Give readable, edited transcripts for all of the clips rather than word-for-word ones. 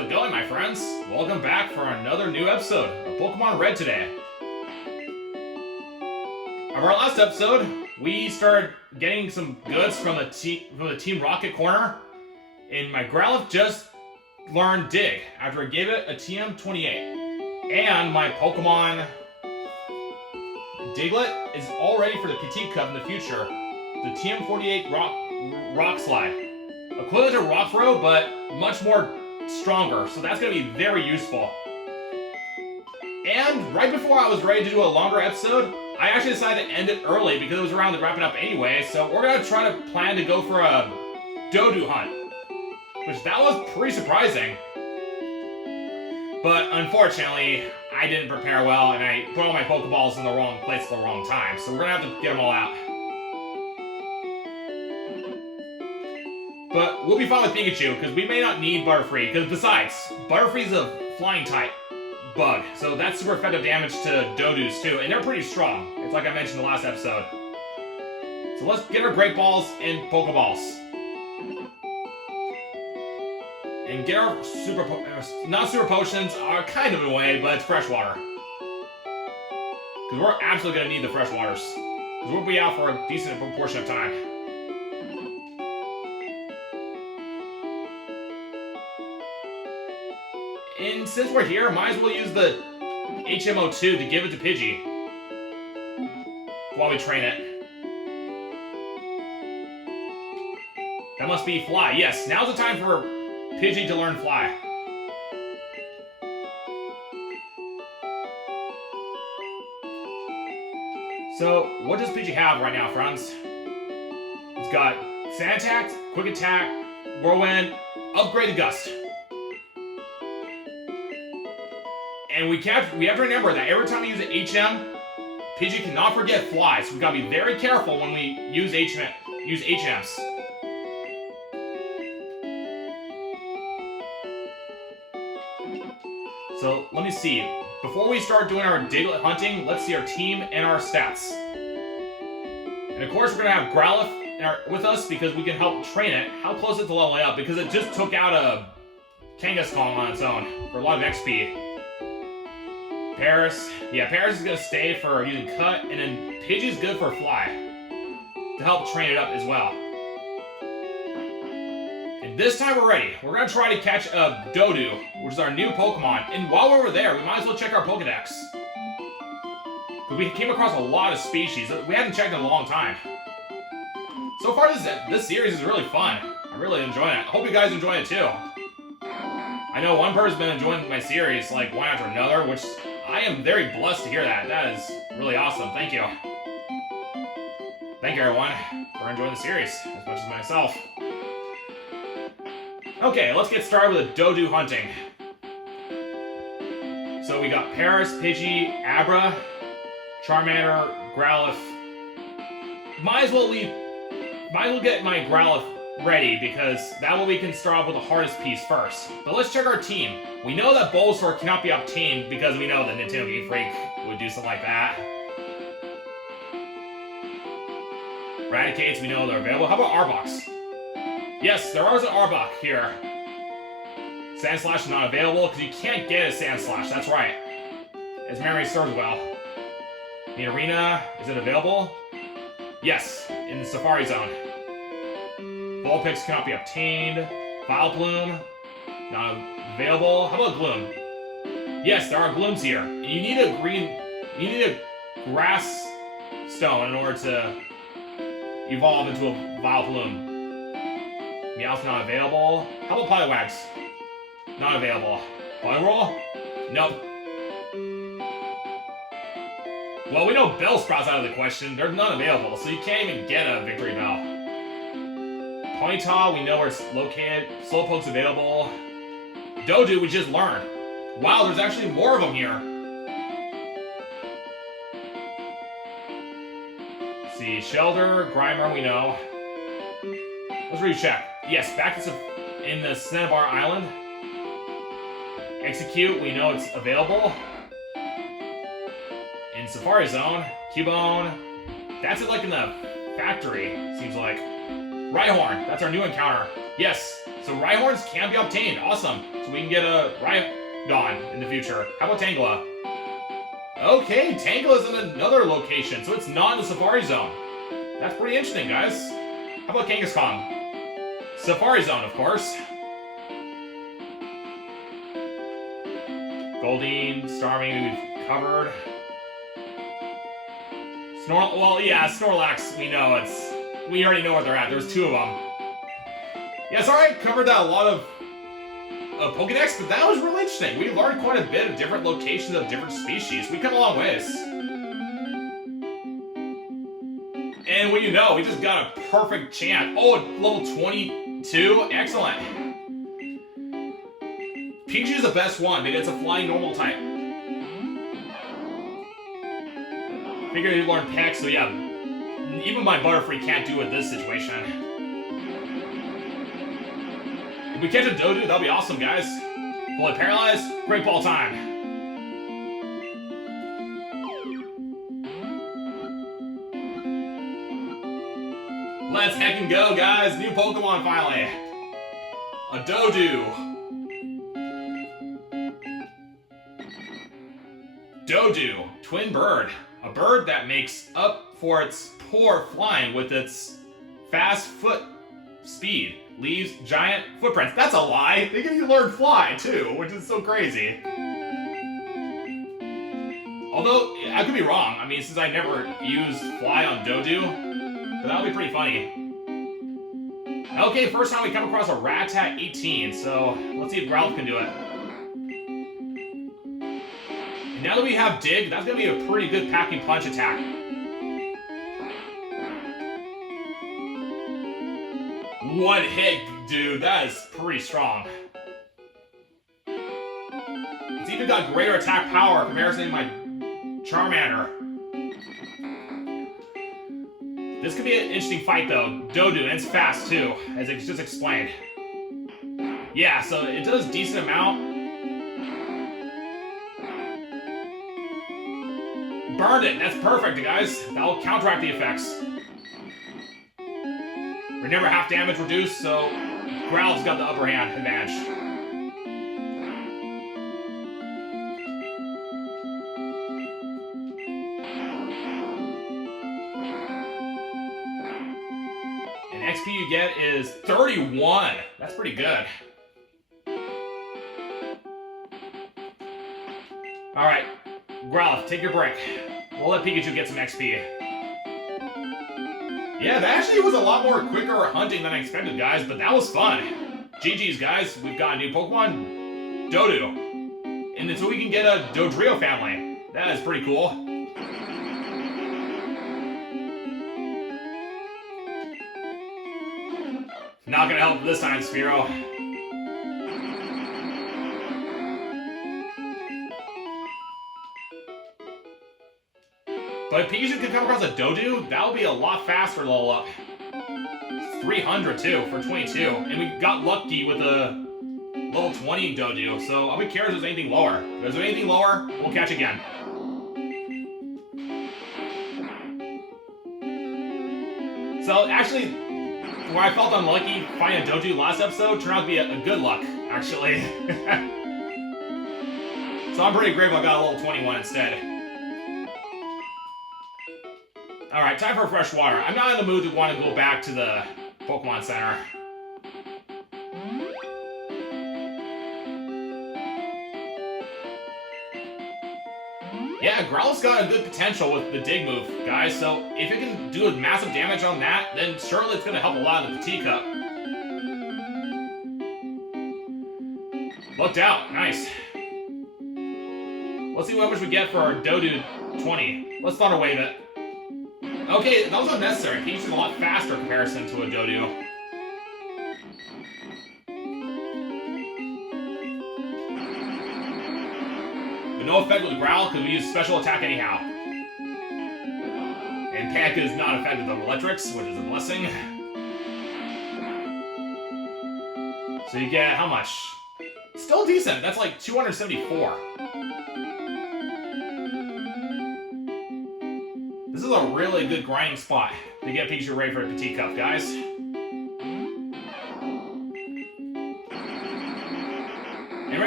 how's it going, my friends? Welcome back for another new episode of Pokemon Red today. Of our last episode, we started getting some goods from the Team Rocket corner, and my Growlithe just learned Dig after I gave it a TM28. And my Pokemon Diglett is all ready for the Petite Cup in the future. The TM48 Rock Slide. Equivalent to Rock Throw, but much more stronger, so that's going to be very useful. And right before I was ready to do a longer episode, I actually decided to end it early because it was around to wrapping up anyway, so we're going to try to plan to go for a Dodu hunt, which that was pretty surprising. But unfortunately, I didn't prepare well, and I put all my Pokeballs in the wrong place at the wrong time, so we're going to have to get them all out. But we'll be fine with Pikachu, because we may not need Butterfree, because besides, Butterfree's a flying type bug, so that's super effective damage to Dodus too, and they're pretty strong. It's like I mentioned in the last episode. So let's get our Great Balls and Pokeballs. And get our not super potions are kind of in a way, but it's fresh water. Because we're absolutely going to need the fresh waters. Because we'll be out for a decent proportion of time. And since we're here, might as well use the HMO2 to give it to Pidgey while we train it. That must be Fly. Yes, now's the time for Pidgey to learn Fly. So, what does Pidgey have right now, friends? It's got Sand Attack, Quick Attack, Whirlwind, Upgraded Gust. And we have to remember that every time we use an HM, Pidgey cannot forget Fly, so we gotta be very careful when we use HMs. So let me see. Before we start doing our Diglett hunting, let's see our team and our stats. And of course, we're gonna have Growlithe with us because we can help train it. How close is it to leveling up? Because it just took out a Kangaskhan on its own for a lot of XP. Paris. Yeah, Paris is going to stay for using Cut, and then Pidgey's good for Fly to help train it up as well. And this time we're ready. We're going to try to catch a Dodu, which is our new Pokemon. And while we're there, we might as well check our Pokedex. We came across a lot of species. We haven't checked in a long time. So far, this series is really fun. I'm really enjoying it. I hope you guys enjoy it too. I know one person's been enjoying my series, like one after another, which I am very blessed to hear that. That is really awesome. Thank you. Thank you, everyone, for enjoying the series as much as myself. Okay, let's get started with the Dodu hunting. So we got Paris, Pidgey, Abra, Charmander, Growlithe. Might as well get my Growlithe ready, because that way we can start off with the hardest piece first. But let's check our team. We know that Bulbasaur cannot be obtained because we know that Nintendo Game Freak would do something like that. Raticates, we know they're available. How about Arbok? Yes, there is an Arbok here. Sandslash is not available because you can't get a Sandslash, that's right. As memory serves well. Nidorina, is it available? Yes, in the Safari Zone. Vulpix cannot be obtained. Vileplume, not available. How about Gloom? Yes, there are Glooms here. You need a grass stone in order to evolve into a Vileplume. Meowth's not available. How about Poliwags? Not available. Poliwhirl? Nope. Well, we know Bellsprout's out of the question. They're not available, so you can't even get a Victory Bell. Ponyta, we know where it's located. Slowpoke's available. Dodu, we just learned. Wow, there's actually more of them here. Let's see, Shelter, Grimer, we know. Let's recheck. Yes, back in the Cinnabar Island. Execute, we know it's available. In Safari Zone, Cubone. That's it, like in the factory, seems like. Rhyhorn, that's our new encounter. Yes, so Rhyhorns can be obtained. Awesome. So we can get a Rhydon in the future. How about Tangela? Okay, Tangela's in another location, so it's not in the Safari Zone. That's pretty interesting, guys. How about Kangaskhan? Safari Zone, of course. Goldeen, Starmie, we've covered. Snorlax, we already know where they're at. There's 2 of them. Yeah, sorry I covered that a lot of Pokedex, but that was really interesting. We learned quite a bit of different locations of different species. We come a long ways. And what you know, we just got a perfect chant. Oh, level 22. Excellent. Pikachu's the best one, because it's a flying normal type. Figured he'd learn Peck, so yeah. Even my Butterfree can't do it in this situation. If we catch a Dodu, that'll be awesome, guys. Fully paralyzed, great ball time. Let's heckin' go, guys. New Pokemon finally. A Dodu. Dodu, twin bird. A bird that makes up for its poor flying with its fast foot speed. Leaves giant footprints. That's a lie. They give you learn fly too, which is so crazy. Although, I could be wrong. I mean, since I never used fly on Dodu, but that'll be pretty funny. Okay, first time we come across a Rattata 18, so let's see if Growlithe can do it. And now that we have Dig, that's gonna be a pretty good packing punch attack. One hit, dude, that is pretty strong. It's even got greater attack power in comparison to my Charmander. This could be an interesting fight though. Dodu, and it's fast too, as it just explained. Yeah, so it does a decent amount. Burned it, that's perfect, guys. That'll counteract the effects. Remember, half damage reduced, so Growlithe's got the upper hand advantage. And XP you get is 31. That's pretty good. Alright, Growlithe, take your break. We'll let Pikachu get some XP. Yeah, that actually was a lot more quicker hunting than I expected, guys, but that was fun. GG's, guys. We've got a new Pokemon, Dodu. And so we can get a Dodrio family. That is pretty cool. Not gonna help this time, Spearow. But if Pikachu can come across a Dodu, that'll be a lot faster level up. 300 too, for 22. And we got lucky with a level 20 Dodu, so I'll be curious if there's anything lower. If there's anything lower, we'll catch again. So actually, where I felt unlucky finding a Dodu last episode turned out to be a good luck, actually. So I'm pretty grateful I got a level 21 instead. Alright, time for fresh water. I'm not in the mood to want to go back to the Pokemon Center. Yeah, Growlithe's got a good potential with the Dig move, guys, so if it can do massive damage on that, then surely it's going to help a lot in the Petit Cup. Looked out. Nice. Let's see how much we get for our Dodu 20. Let's Thunder Wave it. Okay, that was unnecessary. Pikachu's a lot faster in comparison to a Dodu. But no effect with Growl because we use special attack anyhow. And Pika is not affected with electrics, which is a blessing. So you get how much? Still decent. That's like 274. This is a really good grinding spot to get Pikachu ready for a Petit Cup, guys.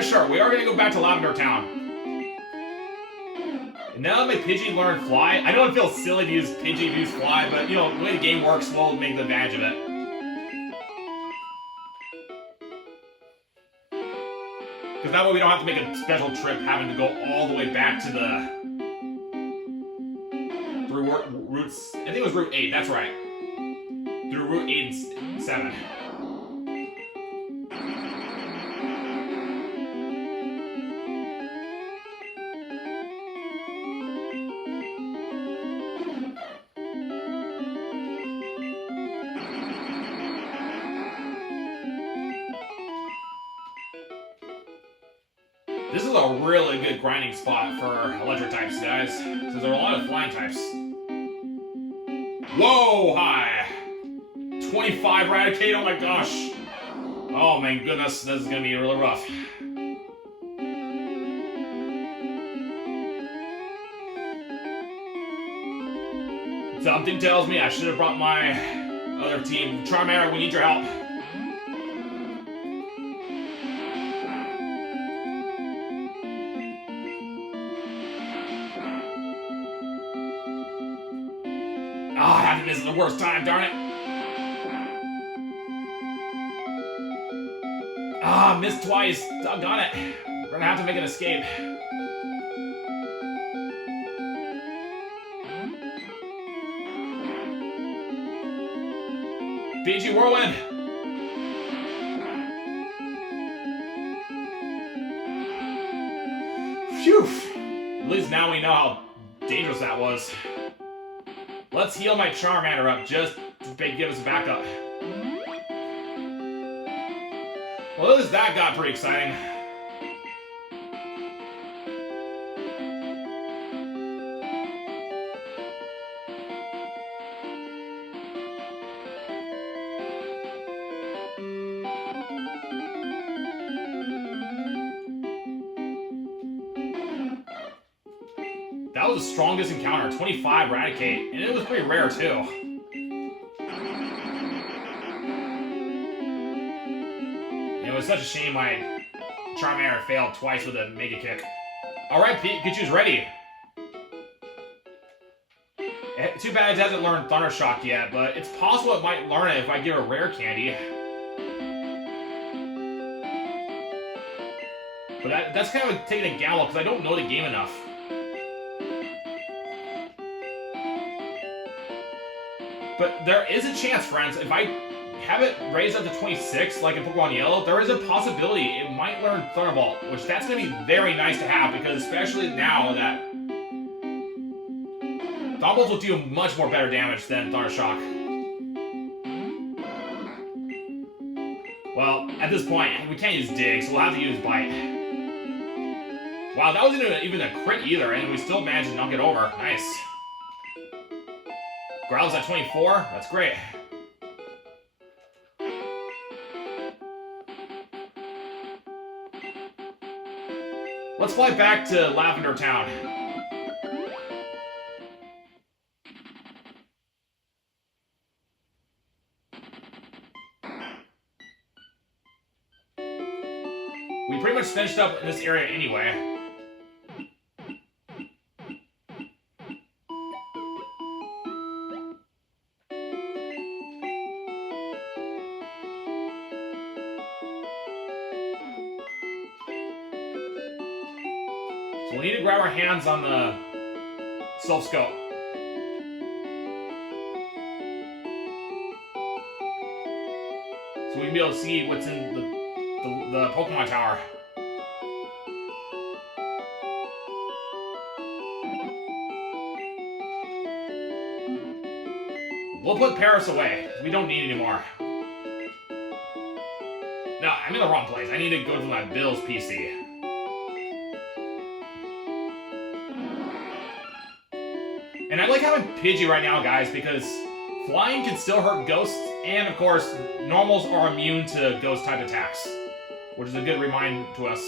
Alright, sure, we are gonna go back to Lavender Town. And now that my Pidgey learned Fly, I know it feels silly to use Pidgey to use Fly, but you know, the way the game works, we'll make the advantage of it. Because that way we don't have to make a special trip having to go all the way back to the routes. I think it was Route 8, that's right. Through Route 8 and 7. This is a really good grinding spot for electric types, guys, since there are a lot of flying types. Whoa, hi! 25 Raticate, oh my gosh! Oh my goodness, this is gonna be really rough. Something tells me I should have brought my other team. Charmander, we need your help. This is the worst time, darn it. Ah, missed twice. Doggone it. We're gonna have to make an escape. Pidgey Whirlwind. Phew. At least now we know how dangerous that was. Let's heal my Charmander up just to give us a backup. Well, at least that got pretty exciting. That was the strongest encounter, 25 Raticate, and it was pretty rare too. It was such a shame my Charmander failed twice with a Mega Kick. Alright, Pikachu's ready. Too bad it hasn't learned Thunder Shock yet, but it's possible it might learn it if I give it a rare candy. But that's kind of like taking a gamble because I don't know the game enough. But there is a chance, friends, if I have it raised up to 26, like in Pokemon Yellow, there is a possibility it might learn Thunderbolt, which that's going to be very nice to have, because especially now that Thunderbolts will do much more better damage than Thunder Shock. Well, at this point, we can't use Dig, so we'll have to use Bite. Wow, that wasn't even a crit either, and we still managed to knock it over. Nice. Growl's at 24. That's great. Let's fly back to Lavender Town. We pretty much finished up in this area anyway. So we need to grab our hands on the Self-Scope. So we can be able to see what's in the Pokemon Tower. We'll put Paris away. We don't need it anymore. No, I'm in the wrong place. I need to go to my Bill's PC. And I like having Pidgey right now, guys, because flying can still hurt ghosts, and of course, normals are immune to ghost-type attacks, which is a good reminder to us.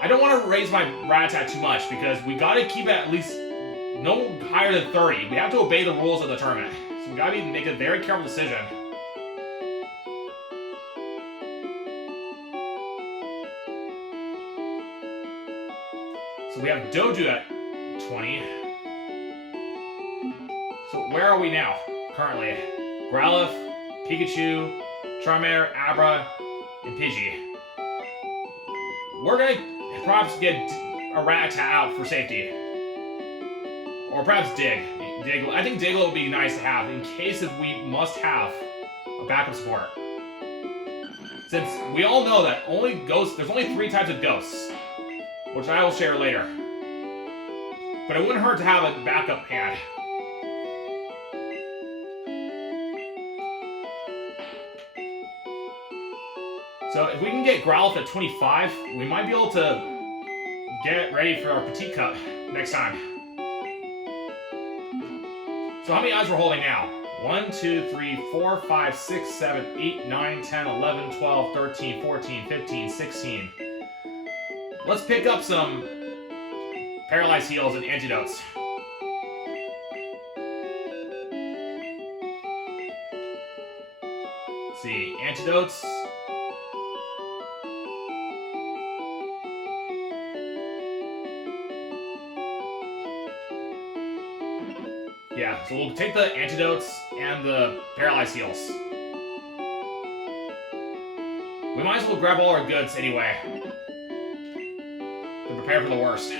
I don't want to raise my Rattata too much, because we gotta keep it at least no higher than 30. We have to obey the rules of the tournament, so we gotta make a very careful decision. we have Doju at 20. So where are we now, currently? Growlithe, Pikachu, Charmander, Abra, and Pidgey. We're gonna perhaps get a Rattata out for safety. Or perhaps Dig. I think Diglett would be nice to have in case if we must have a backup support. Since we all know that there's only 3 types of ghosts, which I will share later. But it wouldn't hurt to have a backup hand. So if we can get Growlithe at 25, we might be able to get ready for our Petite Cup next time. So how many eyes we're holding now? 1, 2, 3, 4, 5, 6, 7, 8, 9, 10, 11, 12, 13, 14, 15, 16. Let's pick up some Paralyzed Heals and Antidotes. Let's see, Antidotes. Yeah, so we'll take the Antidotes and the Paralyzed Heals. We might as well grab all our goods anyway to prepare for the worst.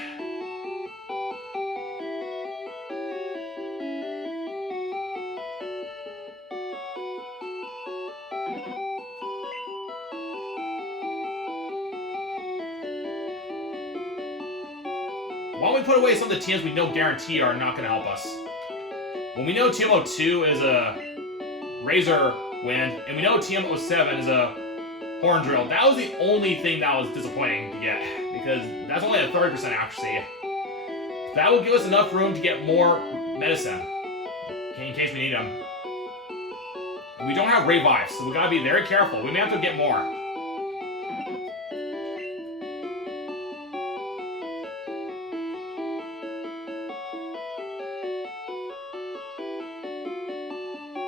Why don't we put away some of the teams we know guarantee are not going to help us? When we know TM02 is a Razor Wind, and we know TM07 is a Horn Drill, that was the only thing that was disappointing to get, because that's only a 30% accuracy. That will give us enough room to get more medicine, in case we need them. We don't have Revives, so we gotta be very careful. We may have to get more.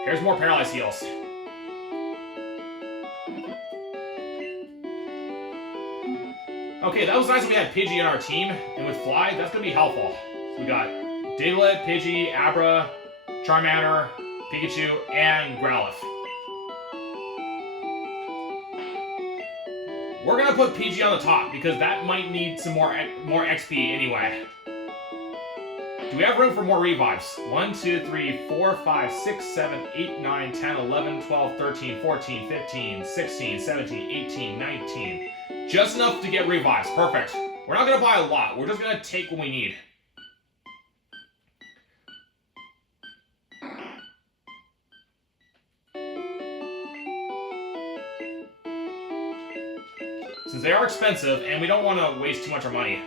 Here's more Paralyzed Heals. Okay, that was nice that we had Pidgey in our team, and with Fly, that's going to be helpful. So we got Diglett, Pidgey, Abra, Charmander, Pikachu, and Growlithe. We're going to put Pidgey on the top, because that might need some more XP anyway. Do we have room for more revives? 1, 2, 3, 4, 5, 6, 7, 8, 9, 10, 11, 12, 13, 14, 15, 16, 17, 18, 19. Just enough to get revives. Perfect. We're not going to buy a lot. We're just going to take what we need. Since they are expensive, and we don't want to waste too much of our money.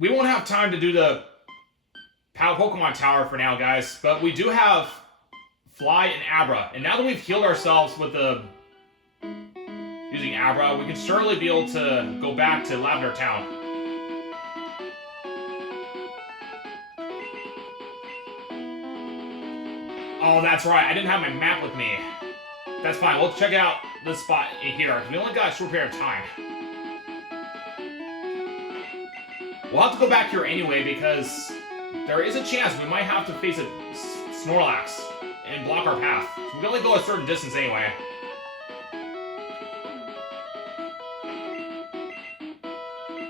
We won't have time to do the Pokemon Tower for now, guys, but we do have Fly and Abra, and now that we've healed ourselves with using Abra, we can certainly be able to go back to Lavender Town. Oh, that's right, I didn't have my map with me. That's fine, we'll check out this spot here, because we only got a short period of time. We'll have to go back here anyway, because there is a chance we might have to face a Snorlax and block our path. So we can only go a certain distance anyway.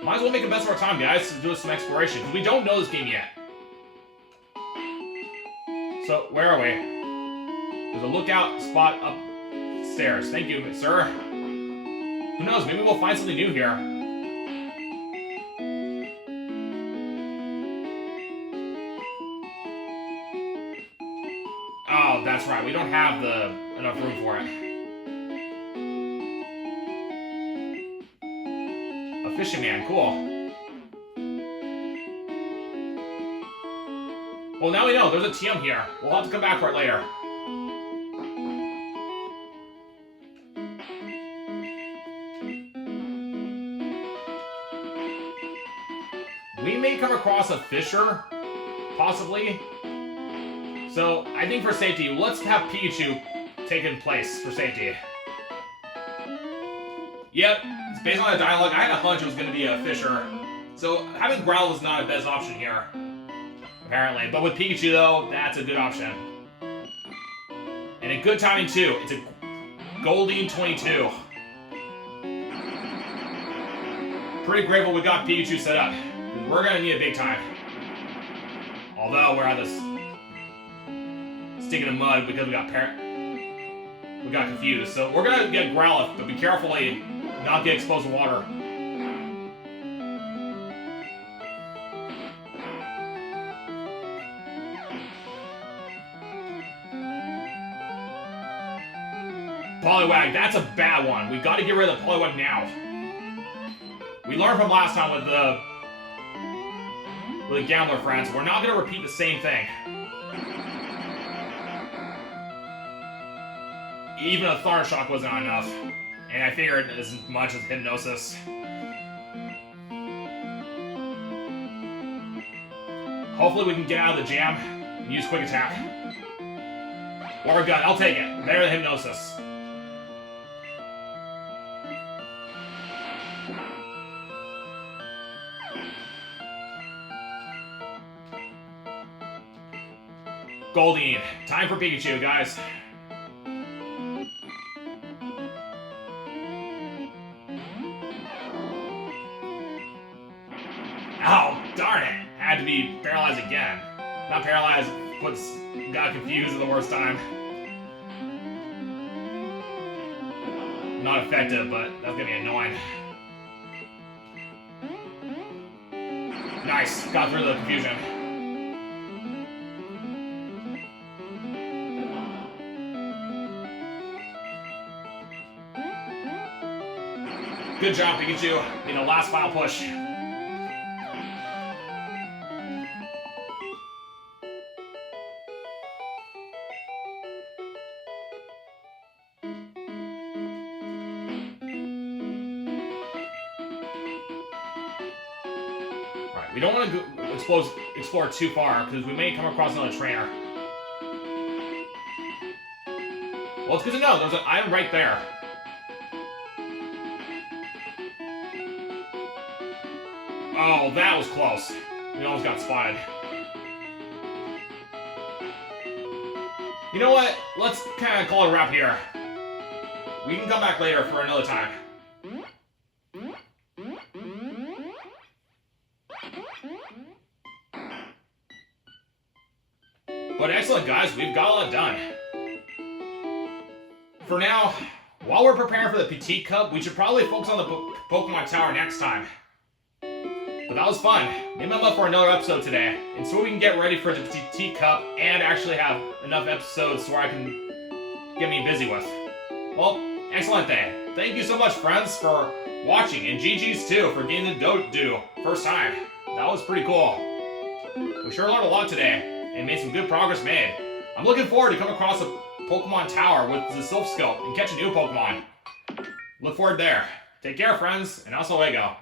Might as well make the best of our time, guys, to do some exploration, because we don't know this game yet. So, where are we? There's a lookout spot upstairs. Thank you, sir. Who knows, maybe we'll find something new here. Oh, that's right. We don't have enough room for it. A fishing man, cool. Well, now we know. There's a TM here. We'll have to come back for it later. We may come across a fisher, possibly. So, I think for safety, let's have Pikachu taken place for safety. Yep, it's based on the dialogue, I had a hunch it was going to be a Fisher. So having Growl was not a best option here, apparently. But with Pikachu, though, that's a good option. And a good timing, too. It's a Goldeen 22. Pretty grateful we got Pikachu set up. We're going to need it big time. Although we're at this stick in the mud because we got confused. So we're going to get Growlithe, but be carefully not get exposed to water. Poliwag, that's a bad one. We got to get rid of the Poliwag now. We learned from last time with the Gambler friends. We're not going to repeat the same thing. Even a Thunder Shock wasn't enough. And I figured as much as Hypnosis. Hopefully we can get out of the jam and use Quick Attack. Or a gun, I'll take it. There's the Hypnosis. Goldeen. Time for Pikachu, guys. Oh, darn it. Had to be paralyzed again. Not paralyzed, got confused at the worst time. Not effective, but that's gonna be annoying. Nice. Got through the confusion. Good job, Pikachu. In the last final push. Right, we don't want to explore too far because we may come across another trainer. Well, it's good to know. There's an item right there. Oh, that was close. We almost got spotted. You know what? Let's kind of call it a wrap here. We can come back later for another time. But excellent, guys. We've got a lot done. For now, while we're preparing for the Petite Cup, we should probably focus on the Pokemon Tower next time. But that was fun. Maybe I'm up for another episode today. And so we can get ready for the Petite Cup and actually have enough episodes where I can get me busy with. Well, excellent day. Thank you so much, friends, for watching. And GG's too for getting the do first time. That was pretty cool. We sure learned a lot today and made some good progress made. I'm looking forward to coming across the Pokemon Tower with the Silph Scope and catch a new Pokemon. Look forward there. Take care, friends, and hasta luego.